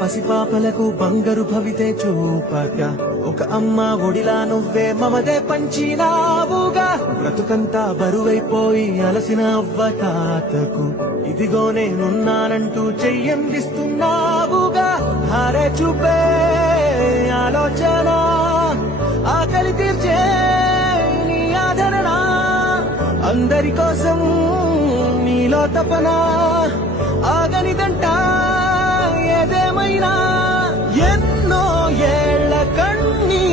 పసిపాపలకు బంగారు భవితే చూపక ఒక అమ్మ ఒడిలా నువ్వే మమదే పంచినావుగా బ్రతుకంతా బరువైపోయి అలసిన అవ్వ తాతకు ఇదిగో నేనున్నానంటూ చెయ్యందిస్తున్నావుగా హారే చూపే ఆలోచన ఆకలి తీర్చే నీ ఆదరణ అందరి కోసం నీలో తపన ఆగనిదంట ఏదేమైనా ఎన్నో ఏళ్ల కన్నీ